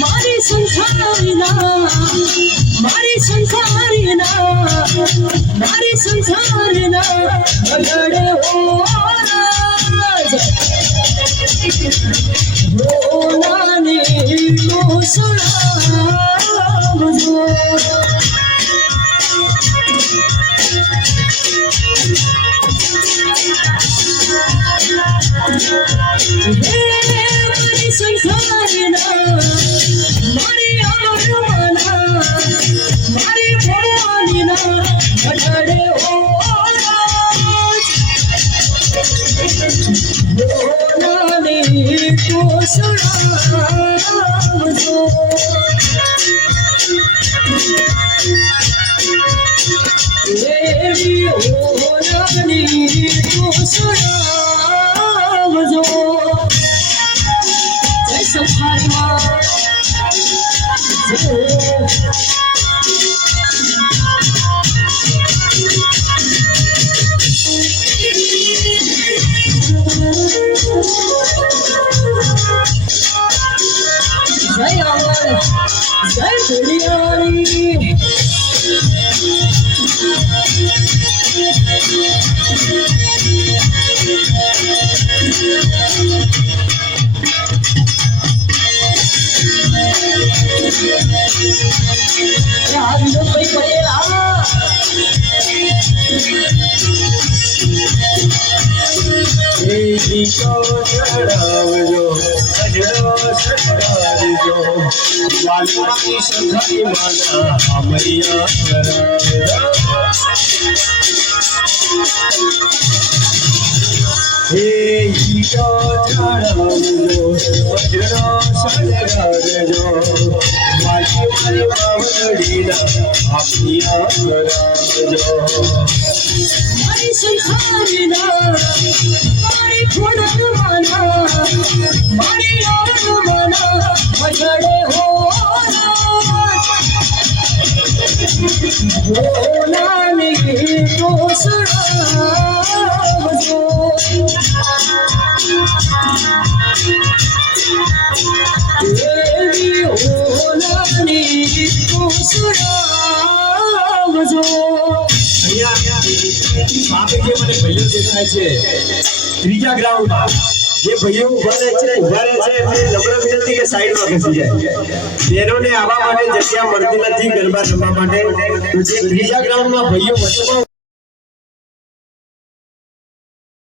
મારી સંસારીના મારી સંસારીના મારી સંસારીના અગડે નાની કોસળાવજો મારી સંસારીના મારી આરમાના મારી ભવાનીના અઢળે નાની કોસળાવજો દેવી નાની કોસળાવજો જય સંસારમાં જય અમર જય દુનિયાની આવીનો કોઈ પડેલા એ દીકો ચડાવજો અજડો સટાવજો વાલમાની સંઘાઈ માના અમૈયા કરાવજો હે દીકો ચડાવજો અજડો સટાવજો વાલમાની માવડીના અમૈયા કરાવજો મારી સંસારીના મારી ખોડલમાના મારી આરમાના અઢળે નાની કોસળાવજો દેવી નાની કોસળાવજો બાપે જે મને ભાઈઓ દેખાય છે ત્રીજા ગ્રાઉન્ડમાં જે ભાઈઓ ઉભા રહે છે એમને નમ્ર વિનંતી કે સાઈડમાં બેસી જાય બહેનોને આવવા માટે જગ્યા મળતી નથી ગરબા રમવા માટે તો જે ત્રીજા ગ્રાઉન્ડમાં ભાઈઓ વચ્ચેમાં